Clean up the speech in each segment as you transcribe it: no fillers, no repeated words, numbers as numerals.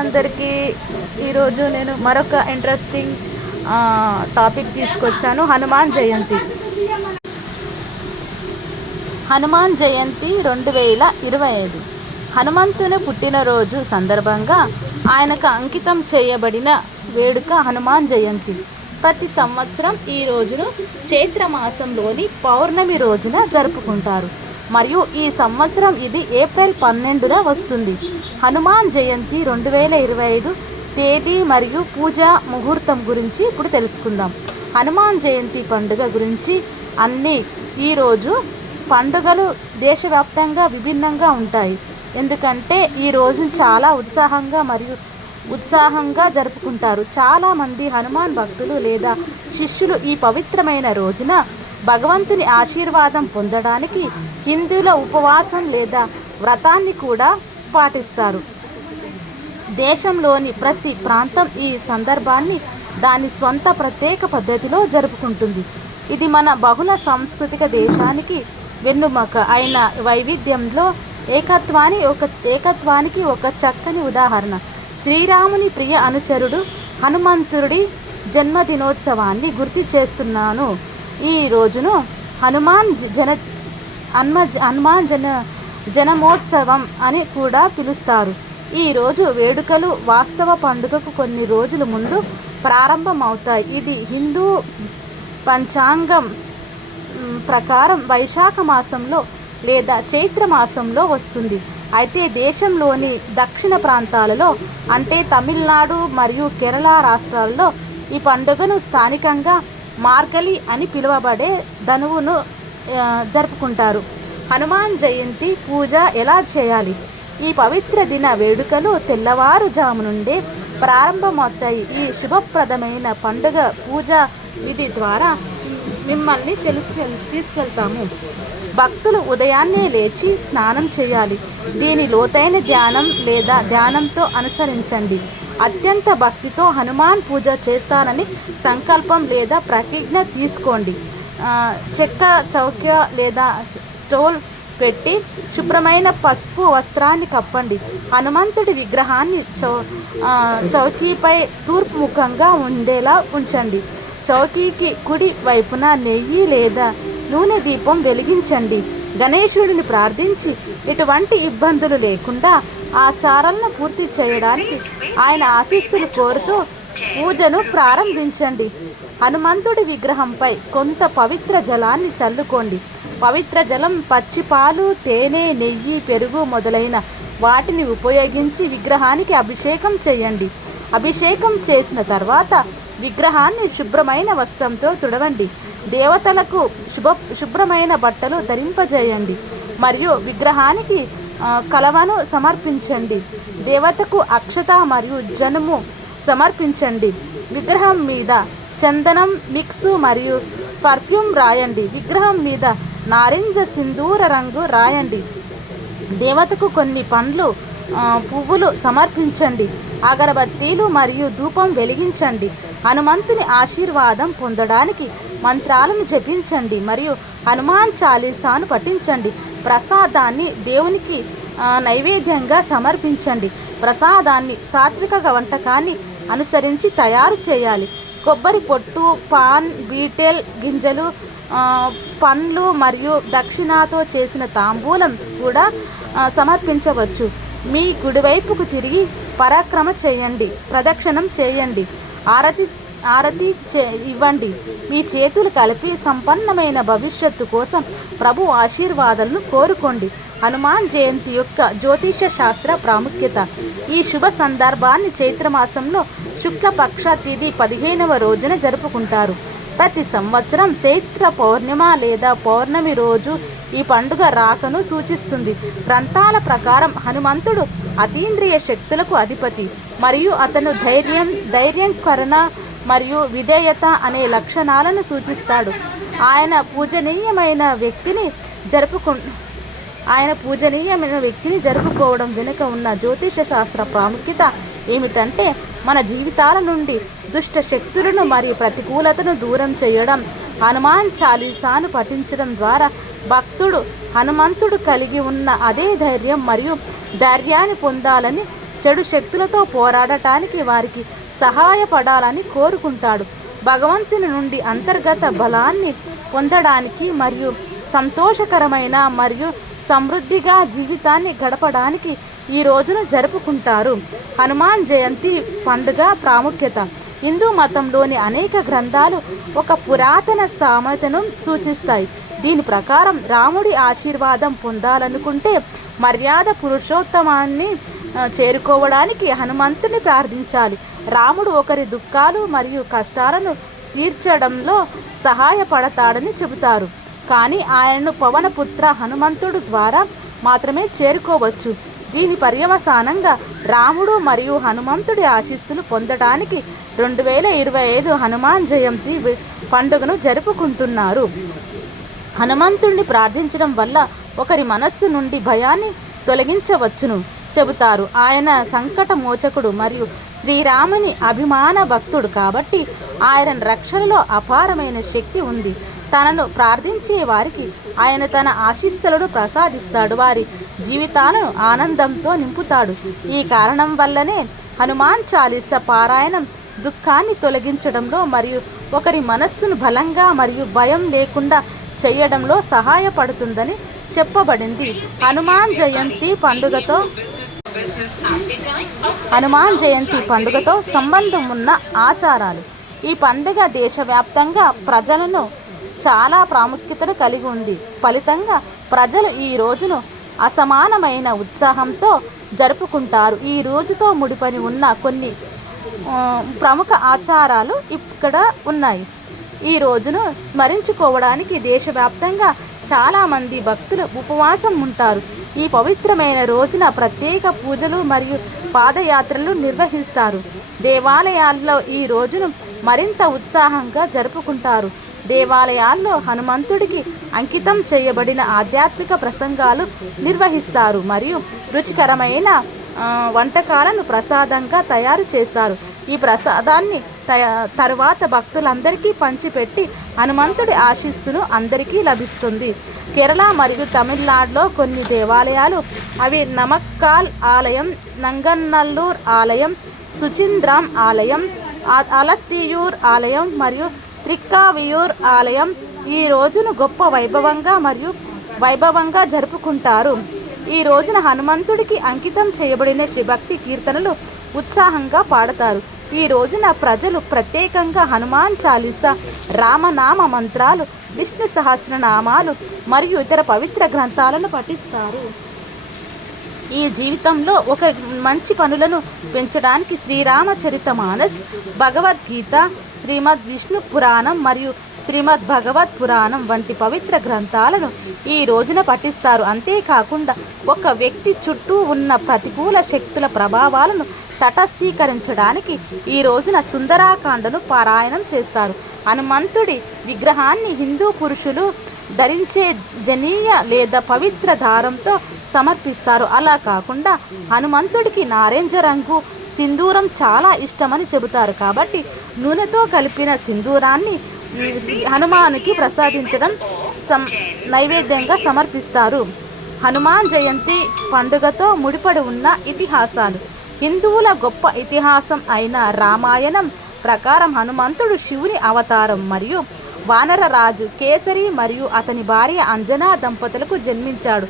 అందరికీ ఈరోజు నేను మరొక ఇంట్రెస్టింగ్ టాపిక్ తీసుకొచ్చాను. హనుమాన్ జయంతి 2025 హనుమంతుని పుట్టినరోజు సందర్భంగా ఆయనకు అంకితం చేయబడిన వేడుక హనుమాన్ జయంతి. ప్రతి సంవత్సరం ఈ రోజును చైత్రమాసంలోని పౌర్ణమి రోజున జరుపుకుంటారు మరియు ఈ సంవత్సరం ఇది ఏప్రిల్ 12న వస్తుంది. హనుమాన్ జయంతి 2025 తేదీ మరియు పూజా ముహూర్తం గురించి ఇప్పుడు తెలుసుకుందాం. హనుమాన్ జయంతి పండుగ గురించి ఈరోజు పండుగలు దేశవ్యాప్తంగా విభిన్నంగా ఉంటాయి. ఎందుకంటే ఈ రోజు చాలా ఉత్సాహంగా జరుపుకుంటారు. చాలామంది హనుమాన్ భక్తులు లేదా శిష్యులు ఈ పవిత్రమైన రోజున భగవంతుని ఆశీర్వాదం పొందడానికి హిందువుల ఉపవాసం లేదా వ్రతాన్ని కూడా పాటిస్తారు. దేశంలోని ప్రతి ప్రాంతం ఈ సందర్భాన్ని దాని స్వంత ప్రత్యేక పద్ధతిలో జరుపుకుంటుంది. ఇది మన బహుళ సాంస్కృతిక దేశానికి వెన్నుముక అయిన వైవిధ్యంలో ఏకత్వానికి ఒక చక్కని ఉదాహరణ. శ్రీరాముని ప్రియ అనుచరుడు హనుమంతుడి జన్మదినోత్సవాన్ని గుర్తు చేస్తున్నాను. ఈ రోజును హనుమాన్ జన్మోత్సవం అని కూడా పిలుస్తారు. ఈరోజు వేడుకలు వాస్తవ పండుగకు కొన్ని రోజుల ముందు ప్రారంభమవుతాయి. ఇది హిందూ పంచాంగం ప్రకారం వైశాఖ మాసంలో లేదా చైత్ర మాసంలో వస్తుంది. అయితే దేశంలోని దక్షిణ ప్రాంతాలలో అంటే తమిళనాడు మరియు కేరళ రాష్ట్రాల్లో ఈ పండుగను స్థానికంగా మార్గలి అని పిలువబడే ధనువును జరుపుకుంటారు. హనుమాన్ జయంతి పూజ ఎలా చేయాలి? ఈ పవిత్ర దిన వేడుకలు తెల్లవారుజాము నుండే ప్రారంభమవుతాయి. ఈ శుభప్రదమైన పండుగ పూజా విధి ద్వారా మిమ్మల్ని తీసుకెళ్తాము. భక్తులు ఉదయాన్నే లేచి స్నానం చేయాలి. దీని లోతైన ధ్యానంతో అనుసరించండి. అత్యంత భక్తితో హనుమాన్ పూజ చేస్తానని సంకల్పం లేదా ప్రతిజ్ఞ తీసుకోండి. చెక్క చౌక్య లేదా స్టోల్ పెట్టి శుభ్రమైన పసుపు వస్త్రాన్ని కప్పండి. హనుమంతుడి విగ్రహాన్ని చౌకీపై తూర్పు ముఖంగా ఉండేలా ఉంచండి. చౌకీకి కుడి వైపున నెయ్యి లేదా నూనె దీపం వెలిగించండి. గణేశుడిని ప్రార్థించి ఎటువంటి ఇబ్బందులు లేకుండా ఆచారాలను పూర్తి చేయడానికి ఆయన ఆశీస్సులు కోరుతూ పూజను ప్రారంభించండి. హనుమంతుడి విగ్రహంపై కొంత పవిత్ర జలాన్ని చల్లుకోండి. పవిత్ర జలం పచ్చిపాలు, తేనె, నెయ్యి, పెరుగు మొదలైన వాటిని ఉపయోగించి విగ్రహానికి అభిషేకం చేయండి. అభిషేకం చేసిన తర్వాత విగ్రహాన్ని శుభ్రమైన వస్త్రంతో తుడవండి. దేవతలకు శుభ్రమైన బట్టలు ధరింపజేయండి మరియు విగ్రహానికి కలవను సమర్పించండి. దేవతకు అక్షత మరియు జనుము సమర్పించండి. విగ్రహం మీద చందనం మిక్స్ మరియు పర్ఫ్యూమ్ రాయండి. విగ్రహం మీద నారింజ సింధూర రంగు రాయండి. దేవతకు కొన్ని పండ్లు, పువ్వులు సమర్పించండి. అగరబత్తీలు మరియు ధూపం వెలిగించండి. హనుమంతుని ఆశీర్వాదం పొందడానికి మంత్రాలను జపించండి మరియు హనుమాన్ చాలీసాను పఠించండి. ప్రసాదాన్ని దేవునికి నైవేద్యంగా సమర్పించండి. ప్రసాదాన్ని సాత్విక వంటకాన్ని అనుసరించి తయారు చేయాలి. కొబ్బరి పొట్టు, పాన్, బీటెల్ గింజలు, పండ్లు మరియు దక్షిణతో చేసిన తాంబూలం కూడా సమర్పించవచ్చు. మీ కుడివైపుకు తిరిగి ప్రదక్షిణం చేయండి. ఆరతి ఇవ్వండి. మీ చేతులు కలిపి సంపన్నమైన భవిష్యత్తు కోసం ప్రభు ఆశీర్వాదాలను కోరుకోండి. హనుమాన్ జయంతి యొక్క జ్యోతిష శాస్త్ర ప్రాముఖ్యత. ఈ శుభ సందర్భాన్ని చైత్రమాసంలో శుక్లపక్ష తిథి 15వ రోజున జరుపుకుంటారు. ప్రతి సంవత్సరం చైత్ర పౌర్ణిమ లేదా పౌర్ణమి రోజు ఈ పండుగ రాకను సూచిస్తుంది. గ్రంథాల ప్రకారం హనుమంతుడు అతీంద్రియ శక్తులకు అధిపతి మరియు అతను ధైర్యం, కరుణ మరియు విధేయత అనే లక్షణాలను సూచిస్తాడు. ఆయన పూజనీయమైన వ్యక్తిని జరుపుకోవడం వెనుక ఉన్న జ్యోతిష శాస్త్ర ప్రాముఖ్యత ఏమిటంటే మన జీవితాల నుండి దుష్ట శక్తులను మరియు ప్రతికూలతను దూరం చేయడం. హనుమాన్ చాలీసాను పఠించడం ద్వారా హనుమంతుడు కలిగి ఉన్న అదే ధైర్యం మరియు ధైర్యాన్ని పొందాలని చెడు శక్తులతో పోరాడటానికి వారికి సహాయపడాలని కోరుకుంటాడు. భగవంతుని నుండి అంతర్గత బలాన్ని పొందడానికి మరియు సంతోషకరమైన మరియు సమృద్ధిగా జీవితాన్ని గడపడానికి ఈ రోజును జరుపుకుంటారు. హనుమాన్ జయంతి పండుగ ప్రాముఖ్యత. హిందూ మతంలోని అనేక గ్రంథాలు ఒక పురాతన సామెతను సూచిస్తాయి. దీని ప్రకారం రాముడి ఆశీర్వాదం పొందాలనుకుంటే మర్యాద పురుషోత్తమాన్ని చేరుకోవడానికి హనుమంతుని ప్రార్థించాలి. రాముడు ఒకరి దుఃఖాలు మరియు కష్టాలను తీర్చడంలో సహాయపడతాడని చెబుతారు. కానీ ఆయనను పవనపుత్ర హనుమంతుడు ద్వారా మాత్రమే చేరుకోవచ్చు. దీని పర్యవసానంగా రాముడు మరియు హనుమంతుడి ఆశీస్సులు పొందడానికి 2025 హనుమాన్ జయంతి పండుగను జరుపుకుంటున్నారు. హనుమంతుడిని ప్రార్థించడం వల్ల ఒకరి మనస్సు నుండి భయాన్ని తొలగించవచ్చును చెబుతారు. ఆయన సంకట మోచకుడు మరియు శ్రీరాముని అభిమాన భక్తుడు కాబట్టి ఆయన రక్షణలో అపారమైన శక్తి ఉంది. తనను ప్రార్థించే వారికి ఆయన తన ఆశీస్సులను ప్రసాదిస్తాడు. వారి జీవితాలను ఆనందంతో నింపుతాడు. ఈ కారణం వల్లనే హనుమాన్ చాలీస పారాయణం దుఃఖాన్ని తొలగించడంలో మరియు ఒకరి మనస్సును బలంగా మరియు భయం లేకుండా చేయడంలో సహాయపడుతుందని చెప్పబడింది. హనుమాన్ జయంతి పండుగతో సంబంధం ఉన్న ఆచారాలు. ఈ పండుగ దేశవ్యాప్తంగా ప్రజలను చాలా ప్రాముఖ్యతను కలిగి ఉంది. ఫలితంగా ప్రజలు ఈ రోజును అసమానమైన ఉత్సాహంతో జరుపుకుంటారు. ఈ రోజుతో ముడిపడి ఉన్న కొన్ని ప్రముఖ ఆచారాలు ఇక్కడ ఉన్నాయి. ఈ రోజును స్మరించుకోవడానికి దేశవ్యాప్తంగా చాలామంది భక్తులు ఉపవాసం ఉంటారు. ఈ పవిత్రమైన రోజున ప్రత్యేక పూజలు మరియు పాదయాత్రలు నిర్వహిస్తారు. దేవాలయాల్లో ఈ రోజును మరింత ఉత్సాహంగా జరుపుకుంటారు. దేవాలయాల్లో హనుమంతుడికి అంకితం చేయబడిన ఆధ్యాత్మిక ప్రసంగాలు నిర్వహిస్తారు మరియు రుచికరమైన వంటకాలను ప్రసాదంగా తయారు చేస్తారు. ఈ ప్రసాదాన్ని తరువాత భక్తులందరికీ పంచిపెట్టి హనుమంతుడి ఆశీస్సును అందరికీ లభిస్తుంది. కేరళ మరియు తమిళనాడులో కొన్ని దేవాలయాలు, అవి నమక్కాల్ ఆలయం, నంగన్నల్లూర్ ఆలయం, సుచింద్రాం ఆలయం, అలత్తియూర్ ఆలయం మరియు త్రిక్కావియూర్ ఆలయం ఈ రోజును గొప్ప వైభవంగా జరుపుకుంటారు. ఈ రోజున హనుమంతుడికి అంకితం చేయబడిన శివభక్తి కీర్తనలు ఉత్సాహంగా పాడతారు. ఈ రోజున ప్రజలు ప్రత్యేకంగా హనుమాన్ చాలీసా, రామనామ మంత్రాలు, విష్ణు సహస్రనామాలు మరియు ఇతర పవిత్ర గ్రంథాలను పఠిస్తారు. ఈ జీవితంలో ఒక మంచి పనులను పెంచడానికి శ్రీరామచరితమానస్, భగవద్గీత, శ్రీమద్ విష్ణు పురాణం మరియు శ్రీమద్ భగవత్ పురాణం వంటి పవిత్ర గ్రంథాలను ఈ రోజున పఠిస్తారు. అంతేకాకుండా ఒక వ్యక్తి చుట్టూ ఉన్న ప్రతికూల శక్తుల ప్రభావాలను తటస్థీకరించడానికి ఈ రోజున సుందరాకాండను పారాయణం చేస్తారు. హనుమంతుడి విగ్రహాన్ని హిందూ పురుషులు ధరించే జనీయ లేదా పవిత్ర దారంతో సమర్పిస్తారు. అలా కాకుండా హనుమంతుడికి నారింజ రంగు సింధూరం చాలా ఇష్టమని చెబుతారు. కాబట్టి నూనెతో కలిపిన సింధూరాన్ని హనుమానికి ప్రసాదించడం నైవేద్యంగా సమర్పిస్తారు. హనుమాన్ జయంతి పండుగతో ముడిపడి ఉన్న ఇతిహాసాలు. హిందువుల గొప్ప ఇతిహాసం అయిన రామాయణం ప్రకారం హనుమంతుడు శివుని అవతారం మరియు వానరరాజు కేసరి మరియు అతని భార్య అంజనా దంపతులకు జన్మించాడు.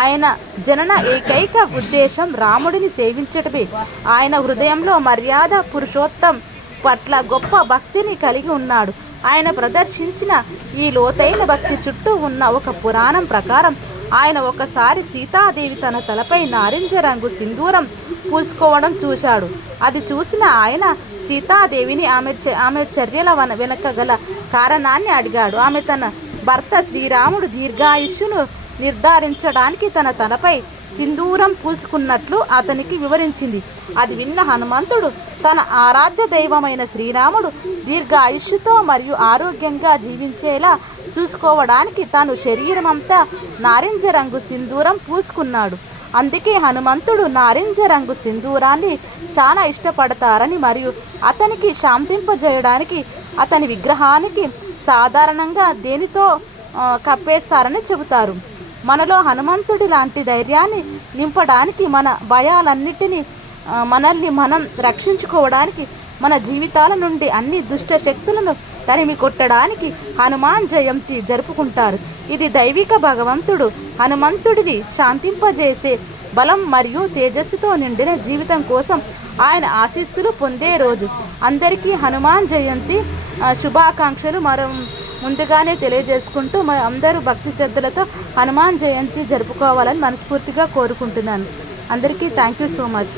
ఆయన జనన ఏకైక ఉద్దేశం రాముడిని సేవించటమే. ఆయన హృదయంలో మర్యాద పురుషోత్తం పట్ల గొప్ప భక్తిని కలిగి ఉన్నాడు. ఆయన ప్రదర్శించిన ఈ లోతైన భక్తి చుట్టూ ఉన్న ఒక పురాణం ప్రకారం ఆయన ఒకసారి సీతాదేవి తన తలపై నారింజ రంగు సింధూరం పూసుకోవడం చూశాడు. అది చూసిన ఆయన సీతాదేవిని ఆమె చర్యల వెనక గల కారణాన్ని అడిగాడు. ఆమె తన భర్త శ్రీరాముడు దీర్ఘాయుష్యును నిర్ధారించడానికి తన తలపై సింధూరం పూసుకున్నట్లు అతనికి వివరించింది. అది విన్న హనుమంతుడు తన ఆరాధ్య దైవమైన శ్రీరాముడు దీర్ఘాయుష్యుతో మరియు ఆరోగ్యంగా జీవించేలా చూసుకోవడానికి తాను శరీరమంతా నారింజ రంగు సింధూరం పూసుకున్నాడు. అందుకే హనుమంతుడు నారింజ రంగు సింధూరాన్ని చాలా ఇష్టపడతారని మరియు అతనికి శాంతింపజేయడానికి అతని విగ్రహానికి సాధారణంగా దేనితో కప్పేస్తారని చెబుతారు. మనలో హనుమంతుడి లాంటి ధైర్యాన్ని నింపడానికి మన భయాలన్నిటినీ మనల్ని మనం రక్షించుకోవడానికి, మన జీవితాల నుండి అన్ని దుష్ట శక్తులను తరిమి కొట్టడానికి హనుమాన్ జయంతి జరుపుకుంటారు. ఇది దైవిక భగవంతుడు హనుమంతుడిని శాంతింపజేసే బలం మరియు తేజస్సుతో నిండిన జీవితం కోసం ఆయన ఆశీస్సులు పొందే రోజు. అందరికీ హనుమాన్ జయంతి శుభాకాంక్షలు ముందుగానే తెలియజేసుకుంటూ అందరూ భక్తి శ్రద్ధలతో హనుమాన్ జయంతి జరుపుకోవాలని మనస్ఫూర్తిగా కోరుకుంటున్నాను. అందరికీ థ్యాంక్ యూ సో మచ్.